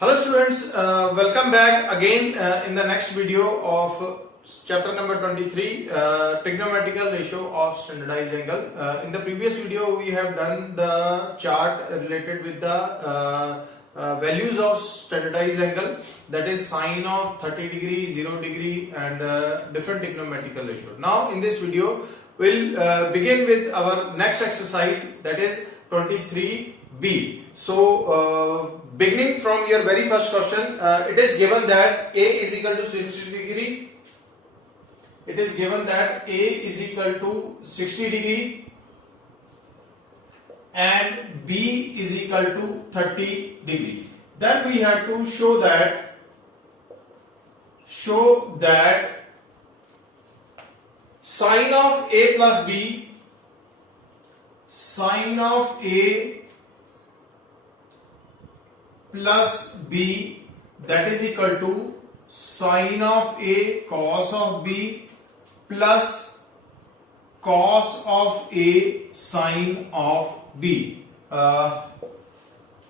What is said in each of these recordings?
Hello students, welcome back again in the next video of chapter number 23, trigonometrical ratio of standardized angle. In the previous video we have done the chart related with the values of standardized angle, that is sine of 30 degree, 0 degree and different trigonometrical ratio. Now in this video we'll begin with our next exercise, that is 23b. So beginning from your very first question, it is given that A is equal to 60 degree. It is given that A is equal to 60 degree and B is equal to 30 degree. Then we have to show that sine of A plus B, sine of A plus B, that is equal to sine of A cos of B plus cos of A sine of B.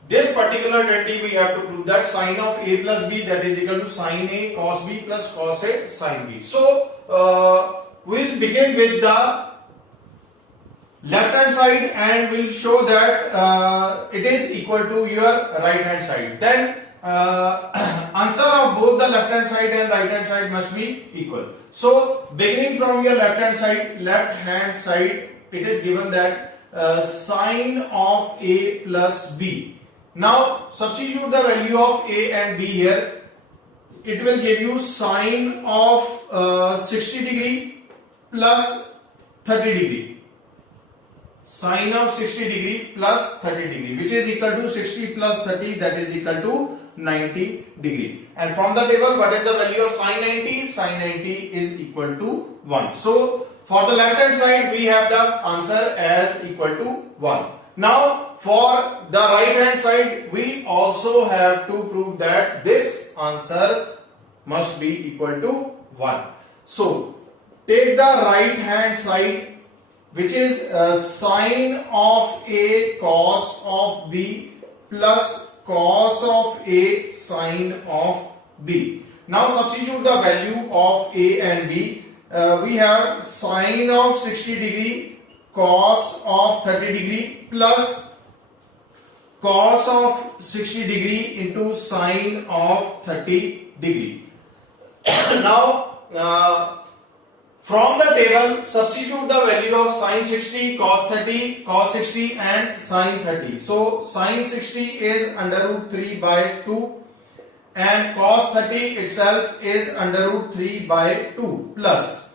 This particular identity we have to prove that sine of A plus B, that is equal to sine A cos B plus cos A sine B. So we'll begin with the left hand side and we'll show that it is equal to your right hand side. Then answer of both the left hand side and right hand side must be equal. So beginning from your left hand side, it is given that sine of A plus B. Now substitute the value of A and B here. It will give you sine of 60 degree plus 30 degree. Sine of 60 degree plus 30 degree, which is equal to 60 plus 30, that is equal to 90 degree. And from the table, what is the value of sine 90? Sine 90 is equal to 1. So for the left hand side, we have the answer as equal to 1. Now for the right hand side, we also have to prove that this answer must be equal to 1. So take the right hand side, which is sine of A cos of B plus cos of A sine of B. Now substitute the value of A and B. We have sine of 60 degree cos of 30 degree plus cos of 60 degree into sine of 30 degree. Now from the table, substitute the value of sine 60, cos 30, cos 60 and sine 30. So sine 60 is under root 3 by 2 and cos 30 itself is under root 3 by 2 plus.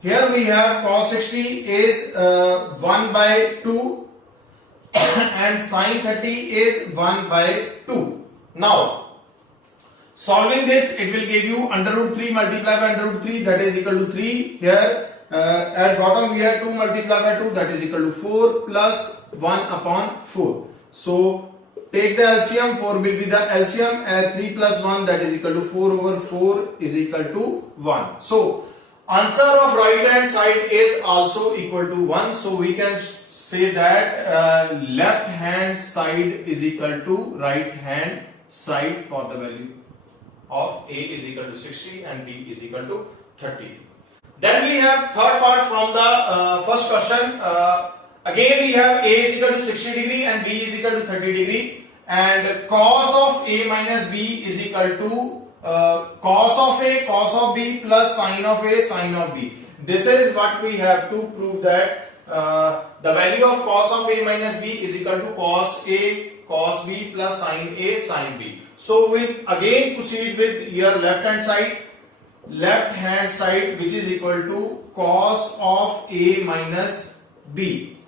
Here we have cos 60 is 1 by 2 and sine 30 is 1 by 2. Now solving this, it will give you under root 3 multiplied by under root 3, that is equal to 3. Here at bottom we have 2 multiplied by 2, that is equal to 4 plus 1 upon 4. So take the LCM, 4 will be the LCM, and 3 plus 1, that is equal to 4 over 4 is equal to 1. So answer of right hand side is also equal to 1. So we can say that left hand side is equal to right hand side for the value of A is equal to 60 and B is equal to 30. Then we have third part from the first question. Again we have A is equal to 60 degree and B is equal to 30 degree, and cos of A minus B is equal to cos of A cos of B plus sine of A sine of B. This is what we have to prove, that the value of cos of A minus B is equal to cos A cos B plus sine A sine B. So we again proceed with your left hand side, which is equal to cos of A minus B.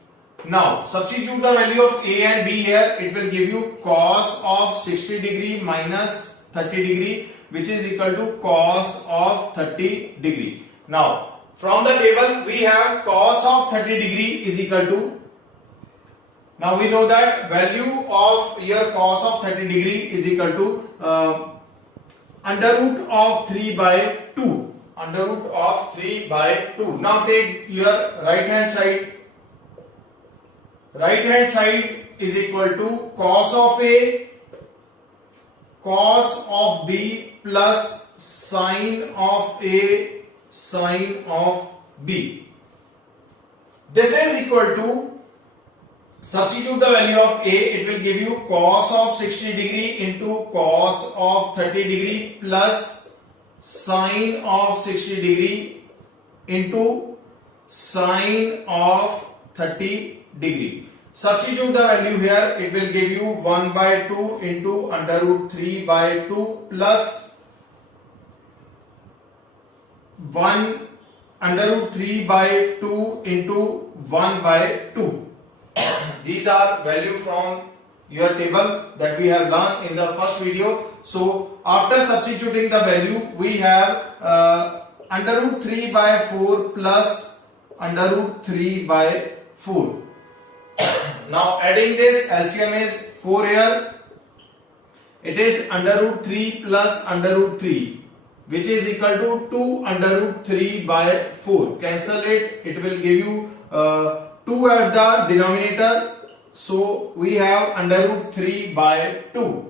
Now substitute the value of A and B here. It will give you cos of 60 degree minus 30 degree, which is equal to cos of 30 degree. Now from the table we have cos of 30 degree is equal to, now we know that value of your cos of 30 degree is equal to under root of 3 by 2. Under root of 3 by 2. Now take your right hand side. Right hand side is equal to cos of A cos of B plus sine of A sine of B. This is equal to, substitute the value of A, it will give you cos of 60 degree into cos of 30 degree plus sine of 60 degree into sine of 30 degree. Substitute the value here, it will give you 1 by 2 into under root 3 by 2 plus 1 under root 3 by 2 into 1 by 2. These are value from your table that we have learned in the first video. So after substituting the value, we have under root 3 by 4 plus under root 3 by 4. Now adding this, LCM is 4 here. It is under root 3 plus under root 3, which is equal to 2 under root 3 by 4. Cancel it, it will give you 2 at the denominator. So we have under root 3 by 2.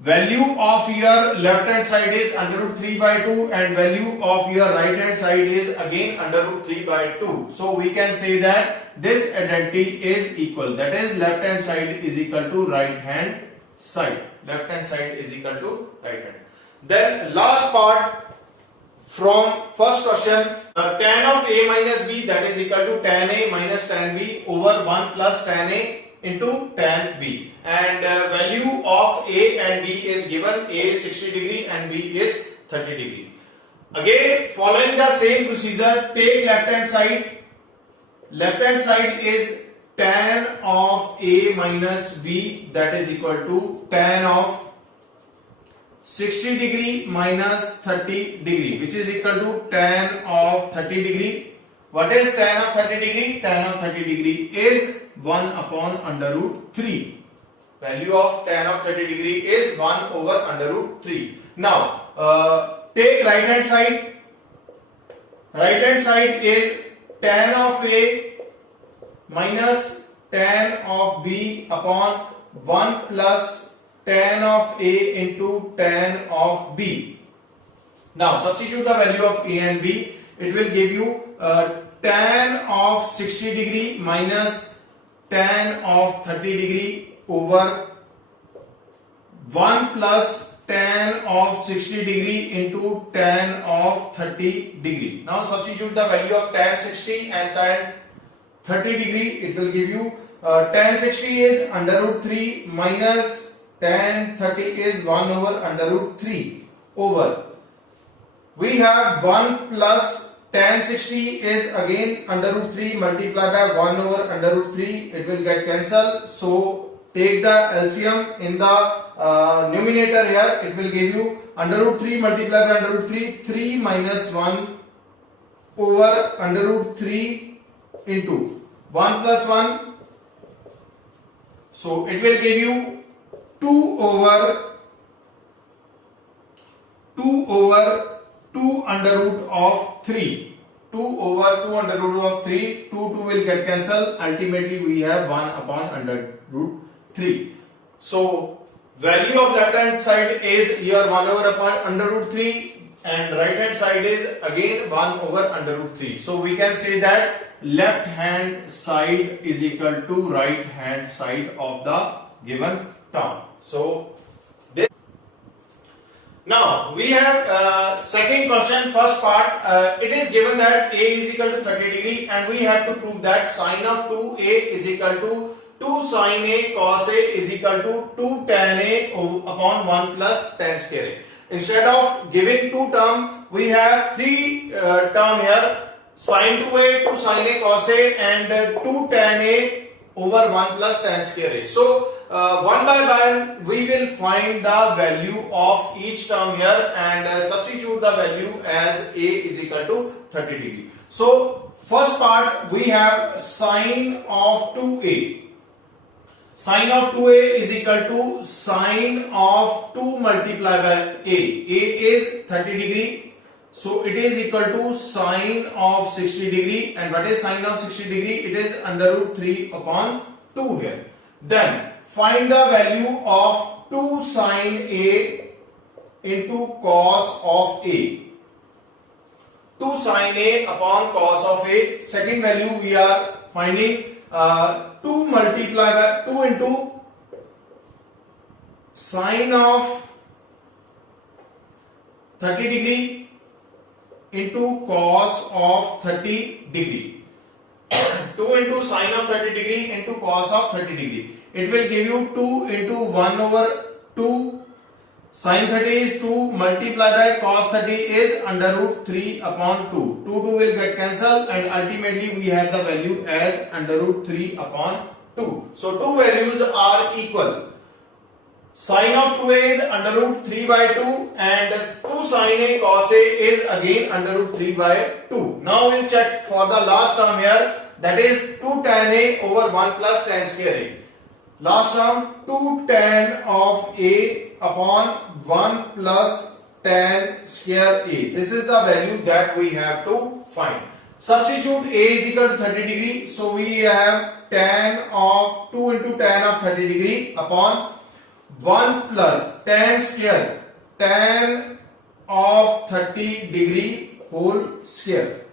Value of your left hand side is under root 3 by 2 and value of your right hand side is again under root 3 by 2. So we can say that this identity is equal. That is left hand side is equal to right hand side. Left hand side is equal to right hand. Then last part from first question, tan of A minus B, that is equal to tan A minus tan B over 1 plus tan A into tan B, and value of A and B is given. A is 60 degree and B is 30 degree. Again following the same procedure, take left hand side. Left hand side is tan of A minus B, that is equal to tan of 60 degree minus 30 degree, which is equal to tan of 30 degree. What is tan of 30 degree? Tan of 30 degree is 1 upon under root 3. Value of tan of 30 degree is 1 over under root 3. Now take right hand side. Right hand side is tan of A minus tan of B upon 1 plus tan of A into tan of B. Now substitute the value of A and B. It will give you tan of 60 degree minus tan of 30 degree over 1 plus tan of 60 degree into tan of 30 degree. Now substitute the value of tan 60 and tan 30 degree. It will give you tan 60 is under root 3 minus tan 30 is 1 over under root 3 over. We have 1 plus tan 60 is again under root 3 multiplied by 1 over under root 3. It will get cancelled. So take the LCM in the numerator here. It will give you under root 3 multiplied by under root 3. 3 minus 1 over under root 3 into 1 plus 1. So it will give you 2 over 2 under root of 3. 2 over 2 under root of 3. 2 will get cancelled. Ultimately we have 1 upon under root 3. So value of left hand side is here 1 over upon under root 3 and right hand side is again 1 over under root 3. So we can say that left hand side is equal to right hand side of the given term. So this. Now we have second question, first part. It is given that A is equal to 30 degree and we have to prove that sine of 2A is equal to 2 sine A cos A is equal to 2 tan A upon 1 plus tan square A. Instead of giving two term, we have three term here. Sine 2A, 2 sine A cos A and 2 tan A over 1 plus tan square A. So one by one we will find the value of each term here and substitute the value as A is equal to 30 degree. So first part we have sine of 2A. Sine of 2A is equal to sine of 2 multiplied by A. A is 30 degree. So it is equal to sine of 60 degree. And what is sine of 60 degree? It is under root 3 upon 2 here. Then find the value of 2 sine A into cos of A. 2 sine A upon cos of A. Second value we are finding 2 multiplied by 2 into sine of 30 degree into cos of 30 degree. 2 into sine of 30 degree into cos of 30 degree. It will give you 2 into 1 over 2. Sine 30 is 2 multiplied by cos 30 is under root 3 upon 2. 2 will get cancelled and ultimately we have the value as under root 3 upon 2. So two values are equal. Sine of 2a is under root 3 by 2 and 2 sine a cos a is again under root 3 by 2. Now we'll check for the last term here, that is 2 tan a over 1 plus tan square a. Last term 2 tan of a upon 1 plus tan square a. This is the value that we have to find. Substitute a is equal to 30 degree. So we have tan of 2 into tan of 30 degree upon 1 plus tan square tan of 30 degree whole square.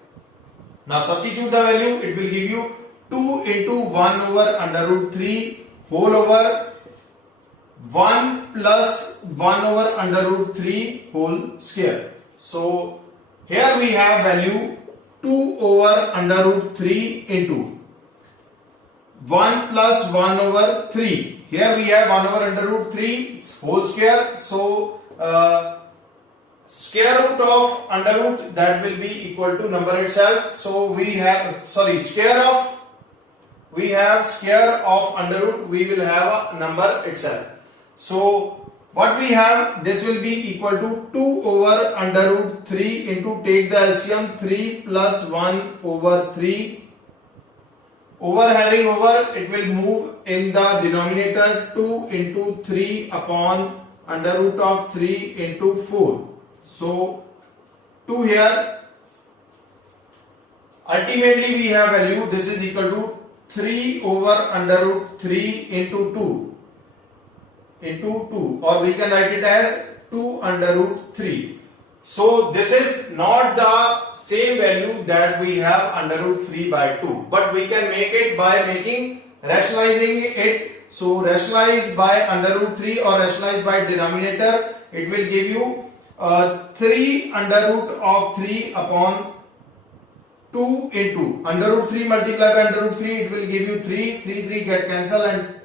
Now substitute the value, it will give you 2 into 1 over under root 3 whole over 1 plus 1 over under root 3 whole square. So here we have value 2 over under root 3 into 1 plus 1 over 3. Here we have 1 over under root 3 whole square. So square root of under root, that will be equal to number itself. So we have square of under root, we will have a number itself. So what we have, this will be equal to 2 over under root 3 into, take the LCM, 3 plus 1 over 3. Over having over, it will move in the denominator, 2 into 3 upon under root of 3 into 4. So 2 here. Ultimately we have value, this is equal to 3 over under root 3 into 2 or we can write it as 2 under root 3. So this is not the same value that we have under root 3 by 2, but we can make it by rationalizing it. So rationalize by under root 3 or rationalize by denominator, it will give you 3 under root of 3 upon 2 into under root 3 multiplied by under root 3, it will give you 3 get cancelled and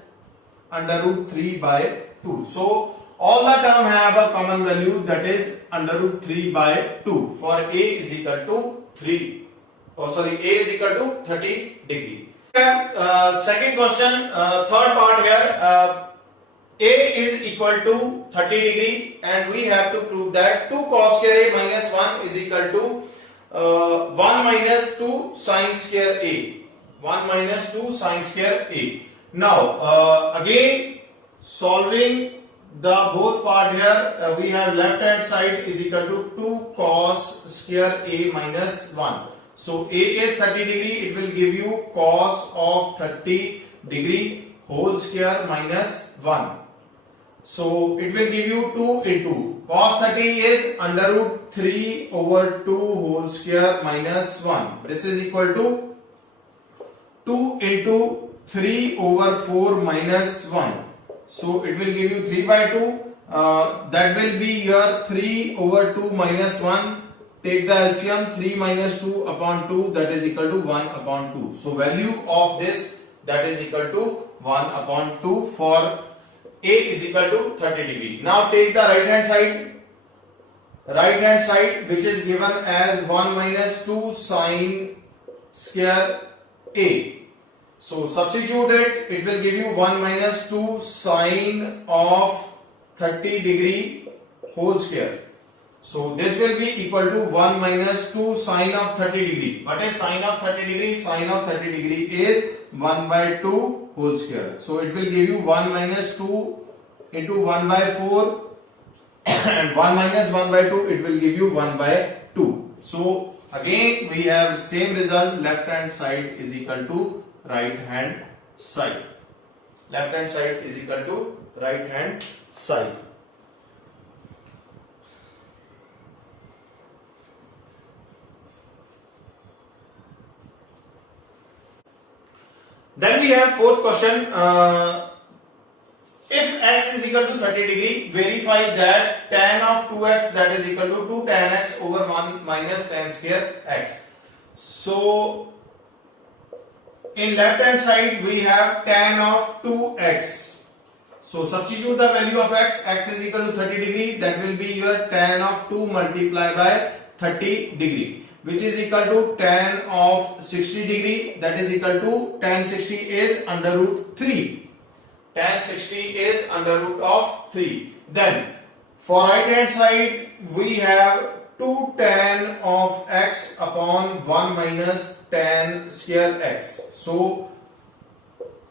under root 3 by 2. So all the term have a common value, that is under root 3 by 2 for a is equal to 3. A is equal to 30 degree. Second question, third part here. A is equal to 30 degree and we have to prove that 2 cos square a minus 1 is equal to 1 minus 2 sin square a. 1 minus 2 sin square a. Now again solving the both part here, we have left hand side is equal to 2 cos square a minus 1. So a is 30 degree, it will give you cos of 30 degree whole square minus 1. So it will give you 2 into cos 30 is under root 3 over 2 whole square minus 1. This is equal to 2 into 3 over 4 minus 1. So it will give you 3 by 2. That will be your 3 over 2 minus 1. Take the LCM, 3 minus 2 upon 2, that is equal to 1 upon 2. So value of this, that is equal to 1 upon 2 for A is equal to 30 degree. Now take the right hand side which is given as 1 minus 2 sin square A. So substitute it, it will give you 1 minus 2 sine of 30 degree whole square. So this will be equal to 1 minus 2 sine of 30 degree. What is sine of 30 degree? Sine of 30 degree is 1 by 2 whole square. So it will give you 1 minus 2 into 1 by 4 and 1 minus 1 by 2, it will give you 1 by 2. So again we have same result, left hand side is equal to right hand side. left hand side is equal to right hand side. Then we have fourth question. If x is equal to 30 degree, verify that tan of 2x that is equal to 2 tan x over 1 minus tan square x. So in left hand side we have tan of 2x. So substitute the value of x is equal to 30 degree, that will be your tan of 2 multiplied by 30 degree, which is equal to tan of 60 degree, that is equal to tan 60 is under root 3. Tan 60 is under root of 3. Then for right hand side we have 2 tan of x upon 1 minus tan square x. So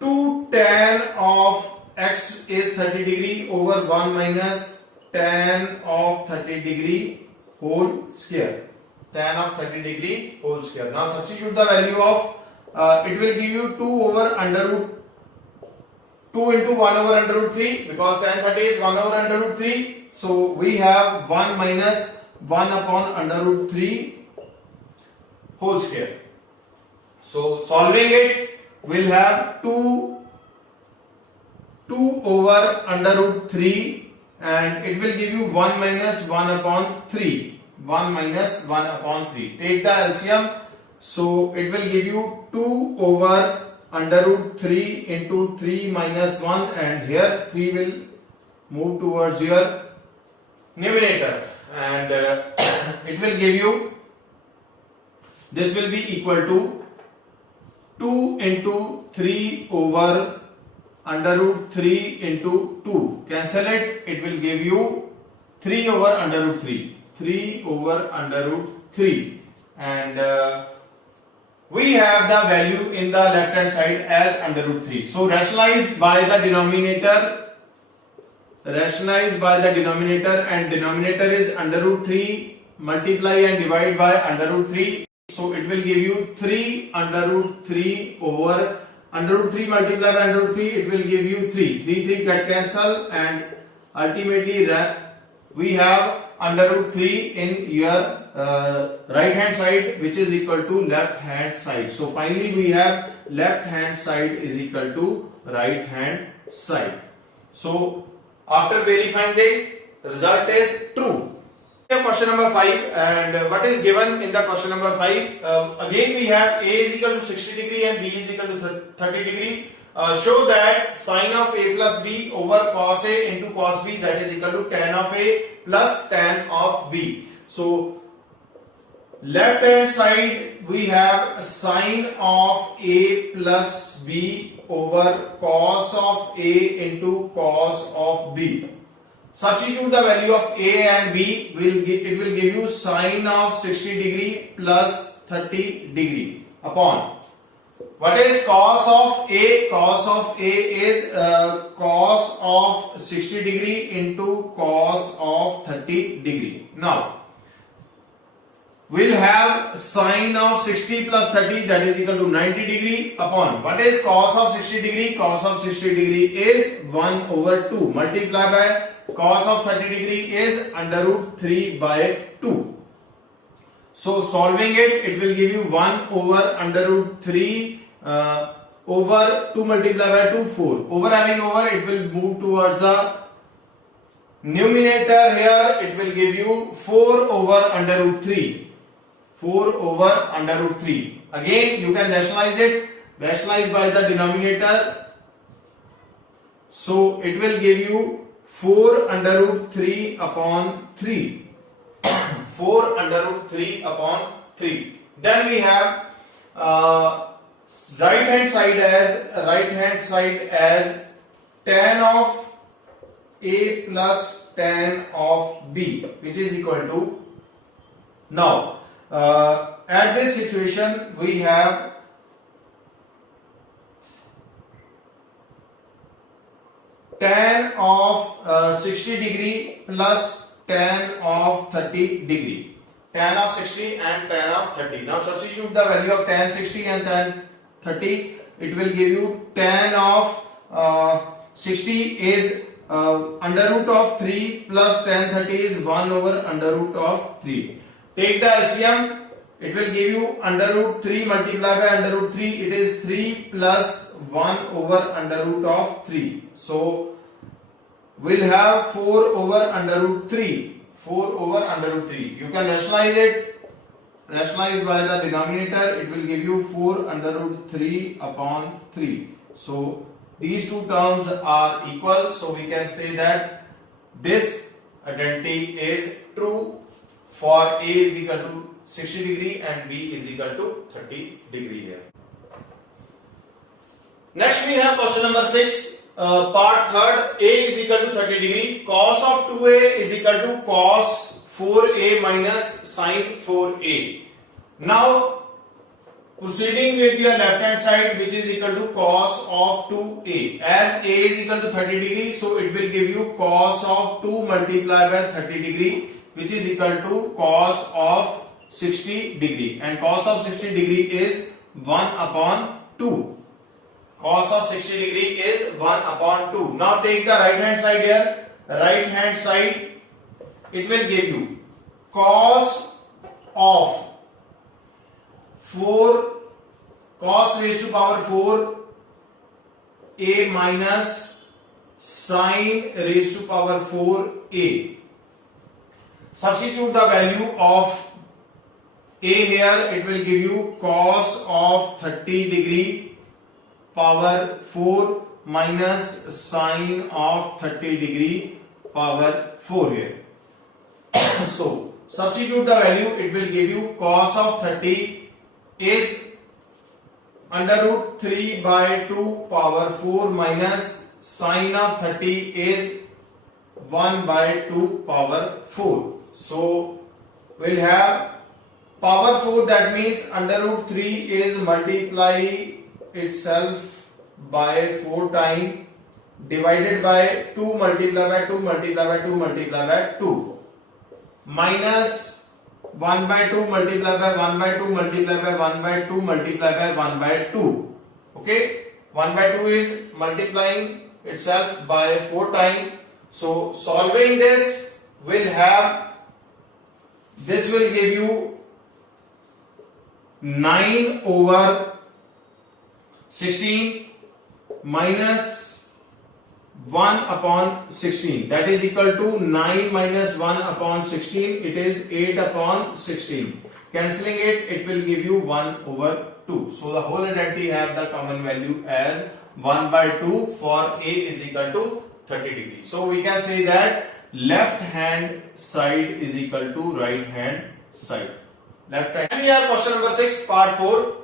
2 tan of x is 30 degree over 1 minus tan of 30 degree whole square. Tan of 30 degree whole square. Now substitute the value of it will give you 2 over under root 2 into 1 over under root 3, because tan 30 is 1 over under root 3. So we have 1 minus 1 upon under root 3 whole square. So solving it, we'll have 2 over under root 3, and it will give you 1 minus 1 upon 3. 1 minus 1 upon 3. Take the LCM. So it will give you 2 over under root 3 into 3 minus 1, and here 3 will move towards your numerator, and it will give you, this will be equal to 2 into 3 over under root 3 into 2. Cancel it, it will give you 3 over under root 3. 3 over under root 3, and we have the value in the left hand side as under root 3. So rationalize by the denominator. Rationalize by the denominator, and denominator is under root 3. Multiply and divide by under root 3. So it will give you 3 under root 3 over under root 3 multiplied by under root 3. It will give you 3. 3 get cancel, and ultimately we have under root 3 in your right hand side, which is equal to left hand side. So finally we have left hand side is equal to right hand side. So after verifying, the result is true. Question number 5, and what is given in the question number 5? Again we have a is equal to 60 degree and b is equal to 30 degree. Show that sine of a plus b over cos a into cos b, that is equal to tan of a plus tan of b. So left hand side we have sine of a plus b over cos of a into cos of b. Substitute the value of a and b, it will give you sine of 60 degree plus 30 degree upon, what is cos of a? Cos of a is cos of 60 degree into cos of 30 degree. Now we'll have sine of 60 plus 30, that is equal to 90 degree upon, what is cos of 60 degree? Cos of 60 degree is 1 over 2 multiplied by cos of 30 degree is under root 3 by 2. So solving it, it will give you 1 over under root 3 over 2 multiplied by 2, 4. Over having over, it will move towards the numerator. Here it will give you 4 over under root 3. 4 over under root 3. Again you can rationalize it. Rationalize by the denominator. So it will give you 4 under root 3 upon 3. 4 under root 3 upon 3. Then we have right hand side as tan of a plus tan of b, which is equal to, now at this situation we have tan of 60 degree plus tan of 30 degree. Tan of 60 and tan of 30. Now substitute the value of tan 60 and tan 30. It will give you tan of 60 is under root of 3 plus tan 30 is 1 over under root of 3. Take the LCM. It will give you under root 3 multiplied by under root 3. It is 3 plus 1 over under root of 3. So we'll have 4 over under root 3. 4 over under root 3. You can rationalize it. Rationalize by the denominator. It will give you 4 under root 3 upon 3. So these two terms are equal. So we can say that this identity is true for A is equal to 60 degree and B is equal to 30 degree here. Next we have question number 6, part 3rd. A is equal to 30 degree. Cos of 2A is equal to cos 4A minus sin 4A. Now proceeding with your left hand side, which is equal to cos of 2A. As A is equal to 30 degree, so it will give you cos of 2 multiplied by 30 degree, which is equal to cos of 60 degree, and cos of 60 degree is 1 upon 2. Cos of 60 degree is 1 upon 2. Now take the right hand side here. Right hand side, it will give you cos of 4 cos raised to power 4 A minus sin raised to power 4 A. Substitute the value of A here. It will give you cos of 30 degree power 4 minus sin of 30 degree power 4 here. So substitute the value. It will give you cos of 30 is under root 3 by 2 power 4 minus sin of 30 is 1 by 2 power 4. So we'll have power 4, that means under root 3 is multiply itself by 4 times divided by 2 multiply by 2 multiply by 2 multiply by 2 minus 1 by 2 multiply by 1 by 2 multiply by 1 by 2 multiply by 1 by 2. Okay, 1 by 2 is multiplying itself by 4 times. So solving this will have, this will give you 9 over 16 minus 1 upon 16, that is equal to 9 minus 1 upon 16, it is 8 upon 16. Cancelling it, it will give you 1 over 2. So the whole identity have the common value as 1 by 2 for A is equal to 30 degrees. So we can say that left hand side is equal to right hand side. Left hand. We have question number 6, part 4.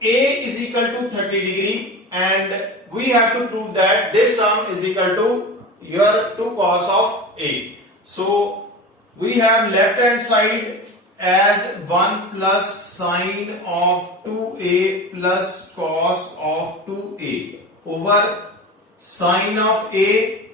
A is equal to 30 degree and we have to prove that this term is equal to your 2 cos of A. So we have left hand side as 1 plus sine of 2A plus cos of 2A over sine of A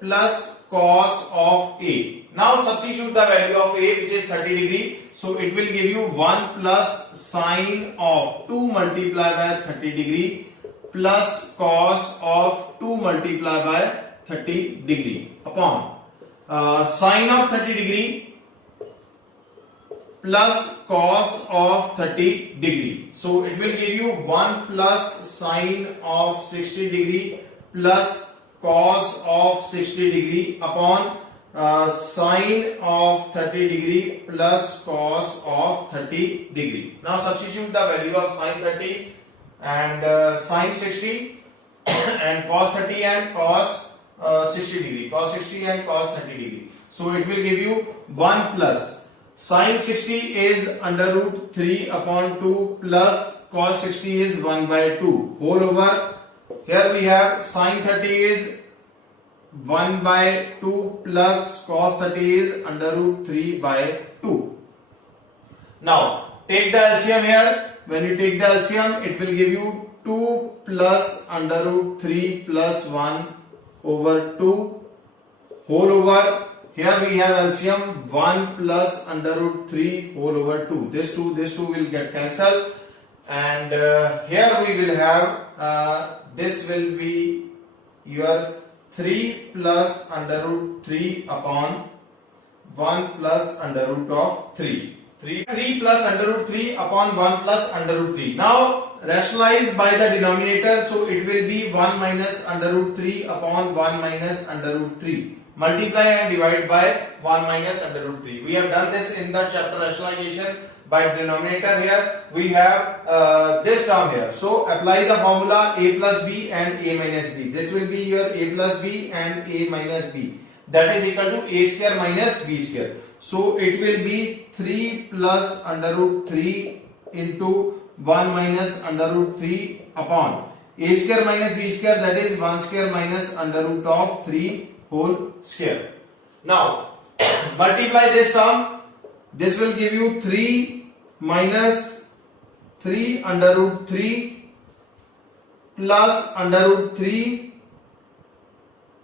plus cos of A. Now substitute the value of A, which is 30 degree. So it will give you 1 plus sine of 2 multiplied by 30 degree plus cos of 2 multiplied by 30 degree upon sine of 30 degree plus cos of 30 degree. So it will give you 1 plus sine of 60 degree plus cos of 60 degree upon sine of 30 degree plus cos of 30 degree. Now substitute the value of sine 30 and sine 60 and cos 30 and cos 60 degree. Cos 60 and cos 30 degree. So it will give you 1 plus sine 60 is under root 3 upon 2 plus cos 60 is 1 by 2 whole over. Here we have sine 30 is 1 by 2 plus cos 30 is under root 3 by 2. Now take the LCM here. When you take the LCM, it will give you 2 plus under root 3 plus 1 over 2 whole over. Here we have LCM 1 plus under root 3 whole over 2. This two will get cancelled. and here we will have this will be your 3 plus under root 3 upon 1 plus under root of 3. 3 plus under root 3 upon 1 plus under root 3. Now rationalize by the denominator, so it will be 1 minus under root 3 upon 1 minus under root 3. Multiply and divide by 1 minus under root 3. We have done this in the chapter rationalization. By denominator here we have this term here. So apply the formula a plus b and a minus b. This will be your a plus b and a minus b. That is equal to a square minus b square. So it will be 3 plus under root 3 into 1 minus under root 3 upon a square minus b square, that is 1 square minus under root of 3 whole square. Now multiply this term. This will give you 3 minus 3 under root 3 plus under root 3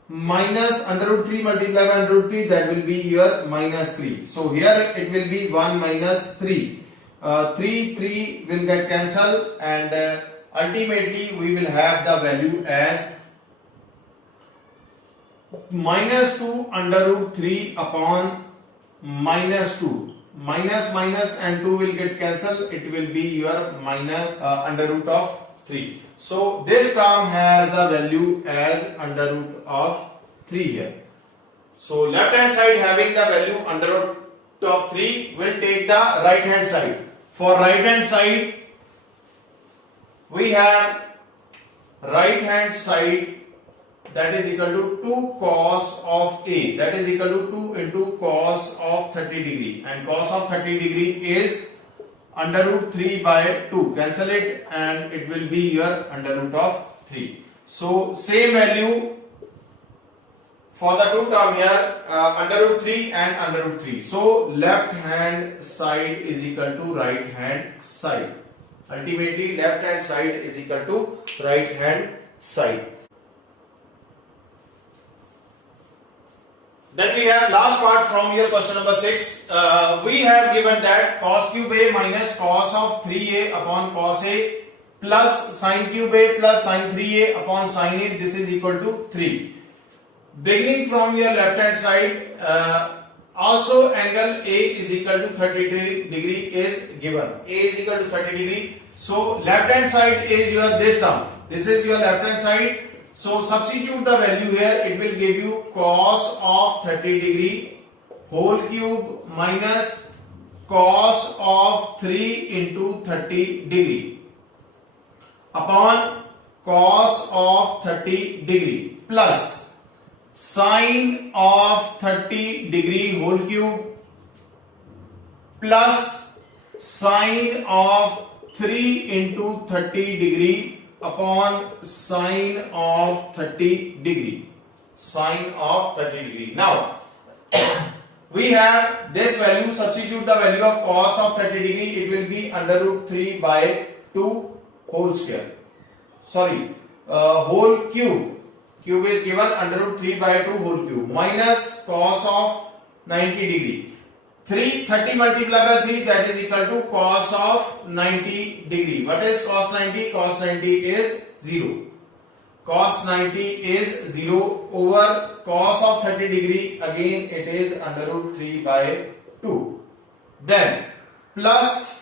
minus under root 3 multiplied by under root 3, that will be your minus 3. So here it will be 1 minus 3. 3 will get cancelled, and ultimately we will have the value as minus 2 under root 3 upon minus 2. Minus and 2 will get cancelled. It will be your minus under root of 3. So this term has the value as under root of 3 here. So left hand side having the value under root of 3, will take the right hand side. For right hand side we have right hand side, that is equal to 2 cos of a, that is equal to 2 into cos of 30 degree, and cos of 30 degree is under root 3 by 2. Cancel it and it will be your under root of 3. So same value for the two term here, under root 3 and under root 3. So left hand side is equal to right hand side. Ultimately left hand side is equal to right hand side. Then we have last part from your question number 6. We have given that cos cube a minus cos of 3a upon cos a plus sin cube a plus sin 3a upon sin a, this is equal to 3. Beginning from your left hand side, also angle A is equal to 30 degree is given. A is equal to 30 degree. So left hand side is your this term. This is your left hand side. So substitute the value here. It will give you cos of 30 degree whole cube minus cos of 3 into 30 degree upon cos of 30 degree plus sin of 30 degree whole cube plus sin of 3 into 30 degree upon sine of 30 degree. Sine of 30 degree. Now we have this value. Substitute the value of cos of 30 degree. It will be under root 3 by 2 whole square. Sorry, whole cube. Cube is given under root 3 by 2 whole cube minus cos of 90 degree. 30 multiplied by 3, that is equal to cos of 90 degree. What is cos 90? Cos 90 is 0. Cos 90 is 0 over cos of 30 degree. Again it is under root 3 by 2. Then plus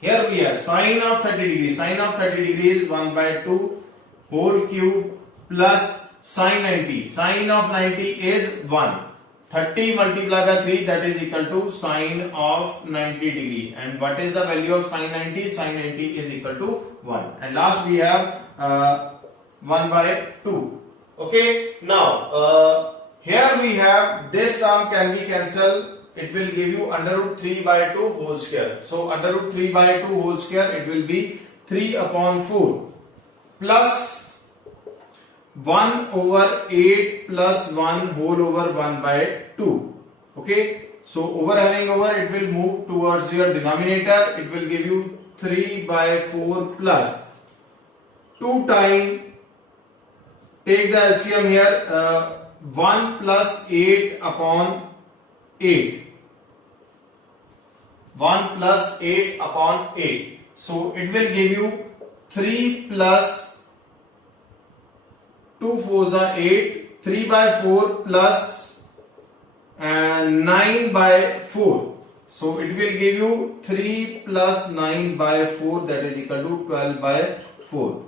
here we have sine of 30 degree. Sine of 30 degree is 1 by 2 whole cube plus sine 90. Sine of 90 is 1. 30 multiplied by 3, that is equal to sine of 90 degree. And what is the value of sine 90? Sine 90 is equal to 1. And last we have 1 by 2. Okay. Now here we have this term can be cancelled. It will give you under root 3 by 2 whole square. So under root 3 by 2 whole square, it will be 3 upon 4 plus 1 over 8 plus 1 whole over 1 by 2. Okay. So over having over, it will move towards your denominator. It will give you 3 by 4 plus 2 times, take the LCM here, 1 plus 8 upon 8. 1 plus 8 upon 8. So it will give you 3 plus 2 4s are 8, 3 by 4 plus and 9 by 4. So it will give you 3 plus 9 by 4, that is equal to 12 by 4.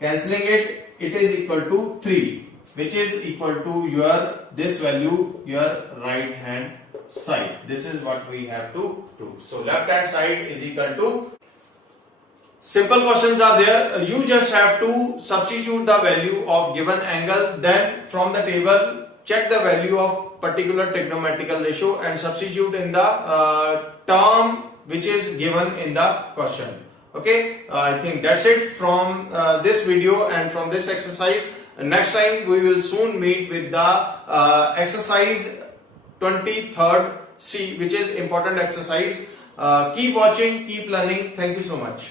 Cancelling it, it is equal to 3, which is equal to your this value, your right hand side. This is what we have to do. So left hand side is equal to, simple questions are there. You just have to substitute the value of given angle, then from the table check the value of particular trigonometrical ratio and substitute in the term which is given in the question. Okay, I think that's it from this video and from this exercise. Next time we will soon meet with the exercise 23rd C, which is important exercise. Keep watching, keep learning. Thank you so much.